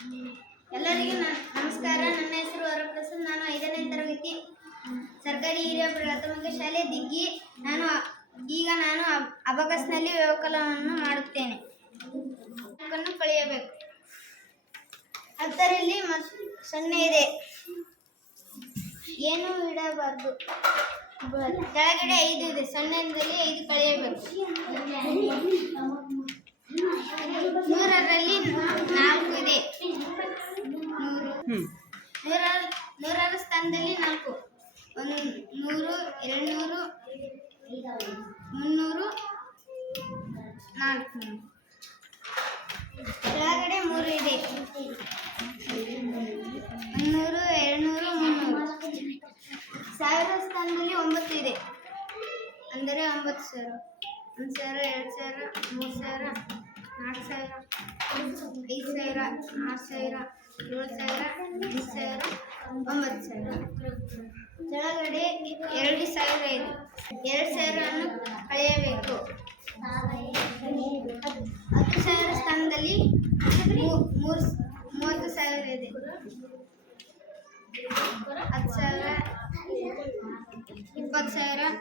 ಎಲ್ಲರಿಗೂ ನಮಸ್ಕಾರ. ನನ್ನ ಹೆಸರು ವರಪ್ರಸಾದ್. ನಾನು 5ನೇ ತರಗತಿ ಸರ್ಕಾರಿ ಹಿರಿಯ ಪ್ರಾಥಮಿಕ ಶಾಲೆ ದಿಗ್ಗಿ. ನಾನು ಅಬಕಸ್ನಲ್ಲಿ ವ್ಯವಕಲನವನ್ನು ಮಾಡುತ್ತೇನೆ. ಕಳೆಯಬೇಕು. 10ರಲ್ಲಿ 0 ಇದೆ, ಏನು ಇಡಬಾರದು. ಕೆಳಗಡೆ 5 ಇದೆ, 0ರಲ್ಲಿ 5 ಕಳೆಯಬೇಕು. 100ರಲ್ಲಿ 4 ಇದೆ, 100ರ ಸ್ಥಾನದಲ್ಲಿ 4. 100, 200, 300, 400. ಕೆಳಗಡೆ 3 ಇದೆ, 100, 200, 300. 1000 ಸ್ಥಾನದಲ್ಲಿ 9 ಇದೆ, ಅಂದರೆ 9,000. 1,000, 2,000, 3,000, 4,000, 5,000, 6,000, 7,000, 8,000, 9,000. ಕೆಳಗಡೆ 2,000 ಇದೆ, 2,000 ಅನ್ನು ಕಳೆಯಬೇಕು. 10,000 ಸ್ಥಾನದಲ್ಲಿ 30,000 ಇದೆ. 10,000, 20,000,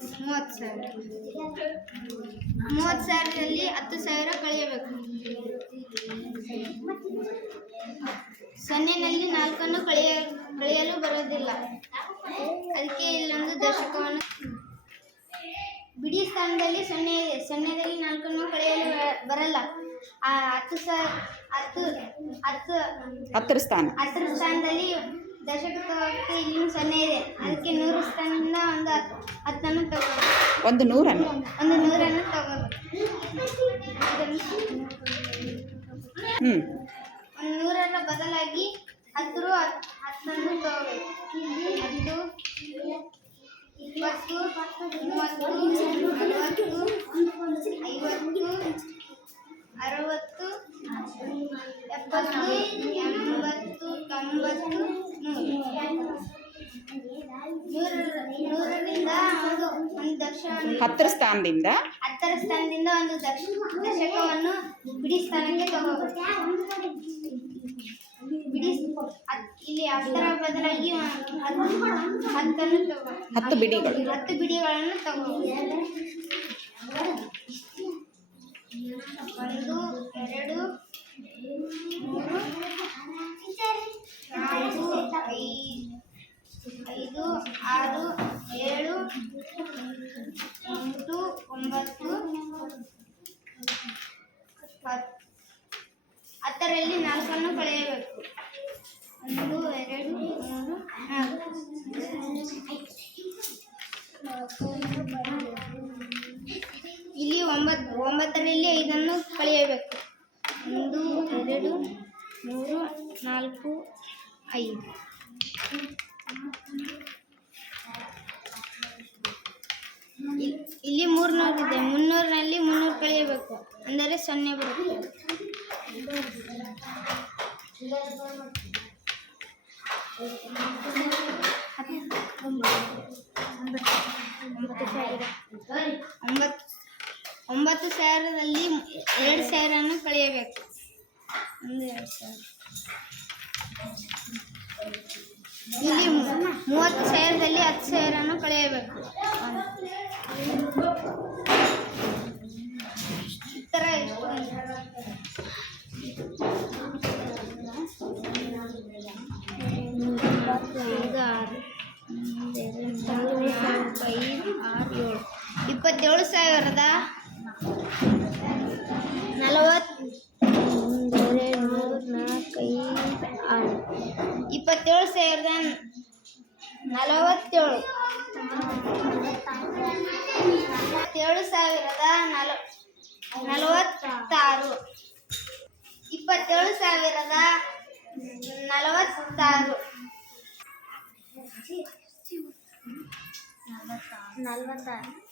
30,000. 30,000ರಲ್ಲಿ 10,000 ಕಳೆಯಬೇಕು. 0ನಲ್ಲಿ 4 ಕಳೆಯಲು ಬರೋದಿಲ್ಲ, ಅದಕ್ಕೆ ಇಲ್ಲೊಂದು ದಶಕವನ್ನು. ಬಿಡಿ ಸ್ಥಾನದಲ್ಲಿ 0 ಇದೆ, 0ದಲ್ಲಿ 4 ಕಳೆಯಲು ಬರಲ್ಲ. 10ರ ಸ್ಥಾನದಲ್ಲಿ ದಶಕಕ್ಕೆ ಇಲ್ಲಿ 0 ಇದೆ, ಅದಕ್ಕೆ 100 ಸ್ಥಾನದಿಂದ ಒಂದು 10 ತಗೋಬೇಕು. ಒಂದು 100 ತಗೋಬೇಕು. 100ರ ಬದಲಾಗಿ 10 ತಗೋಬೇಕು. 10, 20, 30, 40, 50, 60, 70, 80, 90, 100ರಿಂದ ಒಂದು ದಶಕವನ್ನು. 10ರ ಸ್ಥಾನದಿಂದ ಒಂದು ದಶಕವನ್ನು ಬಿಡಿ ಸ್ಥಾನಕ್ಕೆ ತಗೋಬೇಕು. ಇಲ್ಲಿ 10ರ ಬದಲಾಗಿ 10 ಬಿಡಿಗಳನ್ನು ತಗೋಬೇಕು. 1, 2, 3, 4, 5, 6, 7, 8, 9, 10. 10ರಲ್ಲಿ 4 ಕಳೆಯಬೇಕು. 1, 2, 3, 4. ಇಲ್ಲಿ 9ರಲ್ಲಿ 5 ಕಳೆಯಬೇಕು. 1, 2, 3, 4, 5. ಇಲ್ಲಿ 300 ಇದೆ, 300ರಲ್ಲಿ 300 ಕಳೆಯಬೇಕು, ಅಂದರೆ 0 ಬರುತ್ತೆ. 9,000ರಲ್ಲಿ 2,000 ಕಳೆಯಬೇಕು, ಅಂದರೆ 2,000. ಇಲ್ಲಿ 30,000ದಲ್ಲಿ 10,000 ಕಳೆಯಬೇಕು. ಈ ಥರ ಎಷ್ಟು 1, 27,000 46.